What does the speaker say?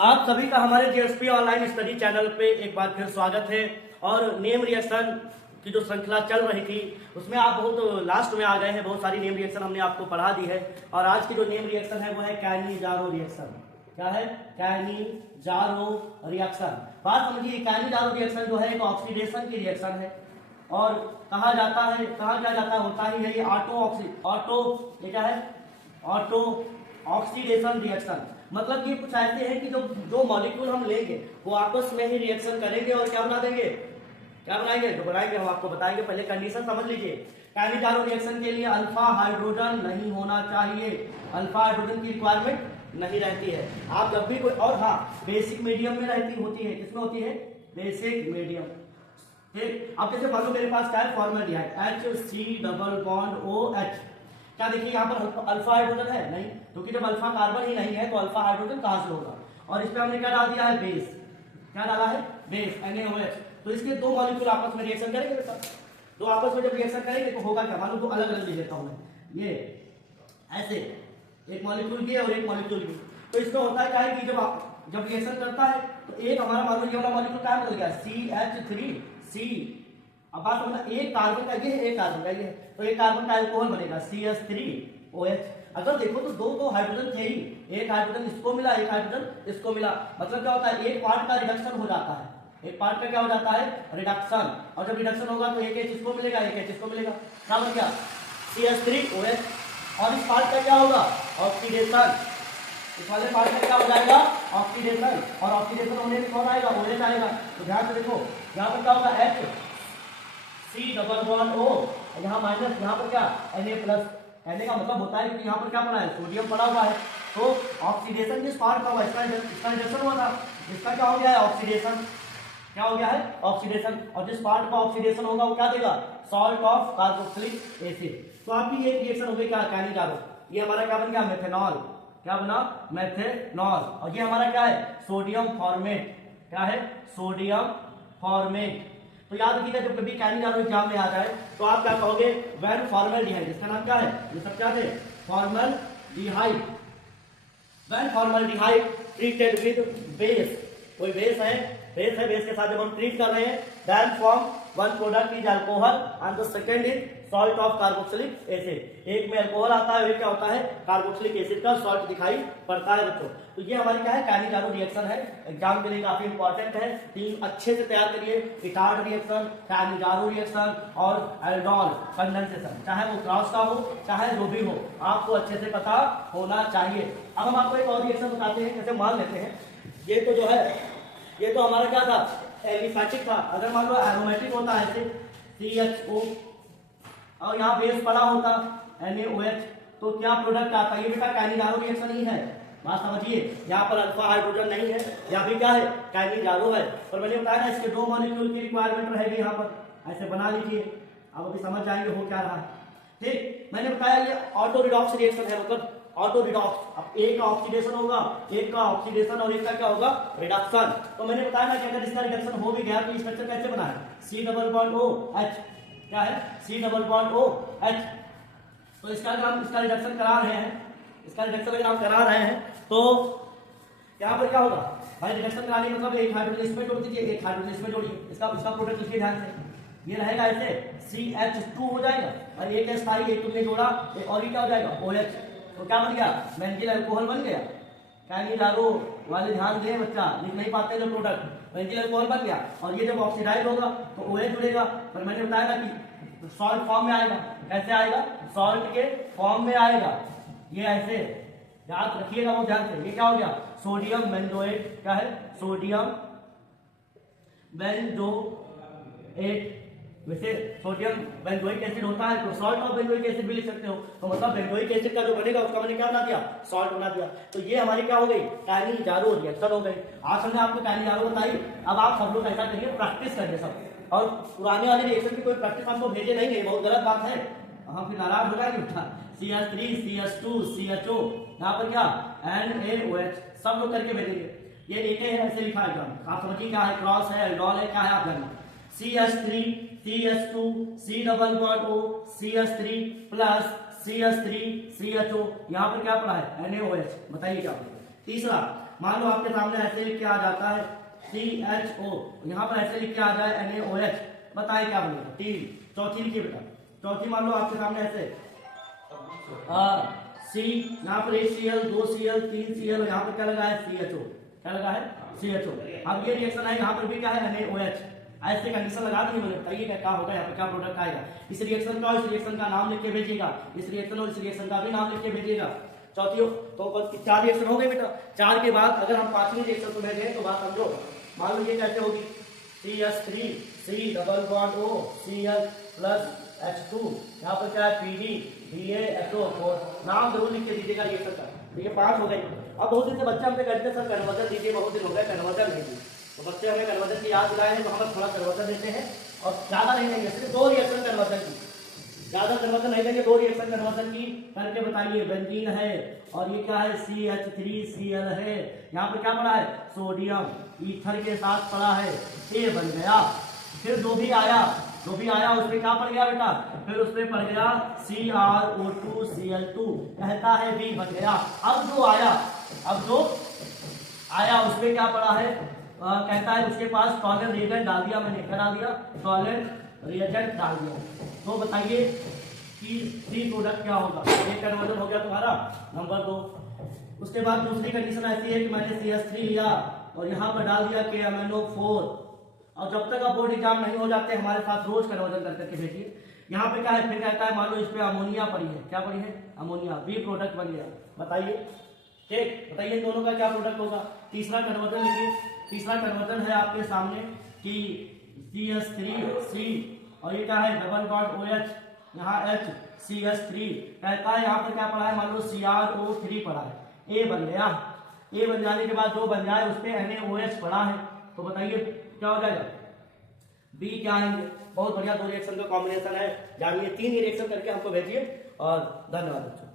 आप सभी का हमारे जीएसपी ऑनलाइन स्टडी चैनल पे एक बार फिर स्वागत है। और नेम रिएक्शन की जो श्रृंखला चल रही थी उसमें आप बहुत लास्ट में आ गए हैं। बहुत सारी नेम रिएक्शन हमने आपको पढ़ा दी है और आज की जो नेम रिएक्शन है वो है कैनी-जारो रिएक्शन। क्या है? कैनी-जारो रिएक्शन। बात समझिए, कैनी-जारो रिएक्शन जो है एक ऑक्सीडेशन की रिएक्शन है और कहा जाता है, होता ही है ये ऑटो ऑक्सीडेशन रिएक्शन। मतलब ये कुछ ऐसे हैं कि जो मॉलिक्यूल हम लेंगे वो आपस में ही रिएक्शन करेंगे और क्या बना देंगे, क्या बनाएंगे, जो बनाएंगे हम आपको बताएंगे। पहले कंडीशन समझ लीजिए। कैनी-जारो रिएक्शन के लिए अल्फा हाइड्रोजन नहीं होना चाहिए, अल्फा हाइड्रोजन की रिक्वायरमेंट नहीं रहती है। आप जब भी कोई, और हाँ, बेसिक मीडियम में होती है। किसमें होती है? Basic medium. ठीक, अब जैसे मान लो मेरे पास क्या है, formaldehyde HC double bond OH। क्या देखिए यहाँ पर अल्फा हाइड्रोजन है नहीं, क्योंकि जब अल्फा कार्बन ही नहीं है तो अल्फा हाइड्रोजन कहां से होगा। और इस पे हमने क्या डाल दिया है, बेस। क्या डाला है? Base, NaOH। तो इसके दो मॉलिक्यूल आपस में रिएक्शन करेंगे बेटा। दो आपस में जब रिएक्शन करेंगे तो होगा क्या, मानो दो अलग अलग ले लेता हूं मैं। ये ऐसे एक मॉलिक्यूल की और एक मॉलिक्यूल की। तो इसमें होता है क्या है कि जब रिएक्शन करता है तो एक हमारा मान लो ये वाला मॉलिक्यूल क्या बदल गया, CH3C। अब बात समझना, एक कार्बन का ये है, एक कार्बन का ये है, तो एक कार्बन का अल्कोहल बनेगा CH3OH। अगर देखो तो दो हाइड्रोजन थे ही, एक हाइड्रोजन इसको मिला, एक हाइड्रोजन इसको मिला। मतलब क्या होता है, एक पार्ट का रिडक्शन हो जाता है। एक पार्ट का क्या हो जाता है, रिडक्शन। और जब रिडक्शन होगा तो एक H इसको मिलेगा, एक H इसको मिलेगा। क्या बन गया, CH3OH। और इस पार्ट का क्या होगा, ऑक्सीडेशन। इस वाले पार्ट में क्या हो जाएगा, ऑक्सीडेशन। और ऑक्सीडेशन होने में कौन आएगा, OH आएगा। तो ध्यान से देखो, यहाँ पर क्या होगा, HC डबल बॉन्ड O, यहाँ माइनस, यहाँ पर क्या Na प्लस। Na का मतलब होता है कि यहाँ पर क्या पड़ा है, सोडियम पड़ा हुआ है। तो ऑक्सीडेशन जिस पार्ट का हुआ, इसका रिडक्शन हुआ था, इसका क्या हो गया है, ऑक्सीडेशन। क्या हो गया है, ऑक्सीडेशन। और जिस पार्ट का ऑक्सीडेशन होगा वो क्या देगा, सॉल्ट ऑफ कार्बोक्सिलिक एसिड। तो आपकी ये रिएक्शन हो गई क्या, कैनी-जारो। ये हमारा क्या बन गया, मेथेनॉल। क्या बना, मेथेनॉल। और ये हमारा क्या है, सोडियम फॉर्मेट। क्या है, सोडियम फॉर्मेट। तो याद रखिएगा, जब कभी कैनी-जारो एग्जाम में आ जाए तो आप क्या कहोगे, व्हेन फॉर्मल्डिहाइड, इसका नाम क्या है, ये सब क्या थे, formaldehyde. When formaldehyde treated with base, कोई बेस है, बेस के साथ जब हम ट्रीट कर रहे हैं, then form one product is alcohol and the second is salt of carboxylic acid. एक में अल्कोहल आता है, एक क्या होता है, कार्बोक्सिलिक एसिड का सॉल्ट दिखाई पड़ता है बच्चों। तो ये हमारी क्या है, कैनी-जारो रिएक्शन है, एग्जाम के लिए काफी इंपॉर्टेंट है। तीन अच्छे से तैयार करिए, इटार्ड रिएक्शन, कैनी-जारो रिएक्शन और एल्डोल कंडेंसेशन। चाहे वो क्रॉस का हो, चाहे जो भी हो, आपको अच्छे से पता होना चाहिए। अब हम आपको एक और रिएक्शन बताते हैं। जैसे मान लेते हैं, ये तो जो है, ये तो हमारा क्या था, एलिफैटिक था। अगर मान लो एरोमेटिक होता है ऐसे CHO और यहाँ बेस पड़ा होता NaOH, तो क्या प्रोडक्ट आता, ये बेटा कैनी-जारो रिएक्शन ही है। बात समझिए, यहाँ पर अल्फा हाइड्रोजन नहीं है, यहाँ भी क्या है, कैनी-जारो है। और मैंने बताया ना, इसके दो मॉलिक्यूल की रिक्वायरमेंट रहेगी यहाँ पर। ऐसे बना लीजिए, अब अभी समझ जाएंगे हो क्या रहा है। ठीक, मैंने बताया ये ऑटो रिडॉक्स रिएक्शन है, मतलब ऑटो रिडॉक्स। अब एक का ऑक्सीडेशन होगा, एक का ऑक्सीडेशन और एक का क्या होगा, रिडक्शन। तो मैंने बताया ना कि अगर इसका रिडक्शन हो भी गया तो स्ट्रक्चर कैसे बना है, C डबल बॉन्ड OH। क्या है, C डबल बॉन्ड OH। तो इसका रिडक्शन करा रहे हैं, इसका रिडक्शन अगर आप करा रहे हैं तो यहाँ पर क्या होगा भाई, रिडक्शन कराने मतलब एक हाइड्रोजन इसमें जोड़ दीजिए, एक हाइड्रोजन इसमें जोड़िए। इसका प्रोडक्ट लिखिए ध्यान से, ये रहेगा ऐसे CH2 हो जाएगा और एक स्थाई, एक तुमने जोड़ा, एक और ये क्या हो जाएगा, OH। तो क्या बन गया, बेंजील अल्कोहल बन गया। कैनी-जारो वाले ध्यान दें बच्चा, लिख नहीं पाते लोग प्रोडक्ट, बेंजील अल्कोहल बन गया। और ये जब ऑक्सीडाइज होगा तो OH जुड़ेगा। पर मैंने बताया ना कि सॉल्ट फॉर्म में आएगा। कैसे आएगा, सॉल्ट के फॉर्म में आएगा। ये ऐसे याद रखिएगा वो ध्यान से। ये क्या हो गया, सोडियम बेंजोएट। क्या है, सोडियम बेंजोएट। वैसे सोडियम बेंजोइक एसिड होता है तो सॉल्ट ऑफ बेंजोइक एसिड भी लिख सकते हो। तो मतलब बेंजोइक एसिड का जो बनेगा उसका मैंने क्या बना दिया, सॉल्ट बना दिया। तो ये हमारी क्या हो गई, कैनी-जारो रिएक्शन हो गई। आज हमने आपको कैनी-जारो बताई। अब आप सब लोग ऐसा करिए, प्रैक्टिस करिए सब। और पुराने वाले रिएक्शन की कोई प्रैक्टिस आपको भेजे नहीं है, बहुत गलत बात है। हम फिर नाराज हो जाएंगे। CH3 CH2 CHO, यहाँ पर क्या NaOH, सब लोग करके भेजेंगे। ये एक है, ऐसे लिखा है। आप समझिए क्या है, क्रॉस है, एल्डोल है, क्या है आप जानना। CH3 CH2 C double bond O CH3 plus CH3 CHO, यहाँ पर क्या पड़ा है, NaOH। बताइए क्या। तीसरा, मान लो आपके सामने ऐसे लिख के आ जाता है CHO, यहाँ पर ऐसे लिख के आ जाए NaOH, बताए क्या बनेगा? 3। चौथी लिखिए बेटा, चौथी मान लो आपके सामने ऐसे C, यहाँ पर 1 Cl 2 Cl 3 Cl, यहाँ पर क्या लगा है? CHO, क्या लगा है? CHO। अब ये रिएक्शन है, यहाँ पर भी क्या है? NaOH। ऐसे कंडीशन लगा दी मैंने, बताइए क्या होगा यहाँ पे, क्या प्रोडक्ट आएगा? इस रिएक्शन का और इस रिएक्शन का नाम लिख के भेजिएगा, इस रिएक्शन और इस रिएक्शन का भी नाम लिख के भेजिएगा। चौथी तो 4 रिएक्शन हो गए बेटा। 4 के बाद अगर हम 5वीं रिएक्शन को भेजें तो बात समझो। मान लो ये कैसे होगी? CH3 C double bond O Cl plus H2, यहाँ पर क्या है? PD BaSO4। नाम जरूर लिख के दीजिएगा रिएक्शन का। तो ये 5 हो गई। अब बहुत दिन से बच्चे हमसे कहते हैं सर कन्वर्जन दीजिए, बहुत दिन हो गए कन्वर्जन नहीं दी। तो बच्चे हमें कन्वर्जन की याद दिलाए हैं, तो हम थोड़ा कन्वर्जन देते हैं और ज्यादा नहीं देंगे, सिर्फ 2 रिएक्शन कन्वर्जन की, ज्यादा कन्वर्जन नहीं देंगे। 2 रिएक्शन कन्वर्जन की करके बताइए। बेंजीन है और ये क्या है? CH3Cl है। यहाँ पे क्या पड़ा है? सोडियम ईथर के साथ पड़ा है, ये बन गया। फिर जो भी आया उसमें क्या पड़ गया बेटा? फिर उसमें पड़ गया CrO2Cl2, कहता है B बन गया। अब जो आया उसमें क्या पड़ा है? कहता है उसके पास टॉलरेंट रिएजेंट डाल दिया मैंने, क्या डाल दिया? टॉलरेंट रिएजेंट डाल दिया। तो बताइए कि सी प्रोडक्ट क्या होगा? ये कन्वर्जन हो गया तुम्हारा नंबर 2। उसके बाद दूसरी कंडीशन ऐसी है कि मैंने CH3 लिया और यहाँ पर डाल दिया KMnO4, और जब तक आप बोर्ड एग्जाम नहीं हो जाते हमारे साथ रोज कन्वर्जन करके भेजिए। यहाँ पे क्या है? फिर कहता है मान लो इस पे अमोनिया पड़ी है, क्या पड़ी है? अमोनिया, B प्रोडक्ट बन गया। बताइए, ठीक, बताइए इन दोनों का क्या प्रोडक्ट होगा? तीसरा कन्वर्जन लिखिए। तीसरा कन्वर्जन है आपके सामने कि CH3C और ये क्या है? डबल बॉन्ड OH, यहाँ H CH3, कहता है यहाँ पर क्या पड़ा है? मान लो CrO3 पड़ा है, A बन गया। A बन जाने के बाद जो बन जाए उस पे NaOH पड़ा है, तो बताइए क्या हो जाएगा? B क्या आएंगे? बहुत बढ़िया 2 रिएक्शन का कॉम्बिनेशन है, जानिए। 3 रिएक्शन करके हमको भेजिए और धन्यवाद।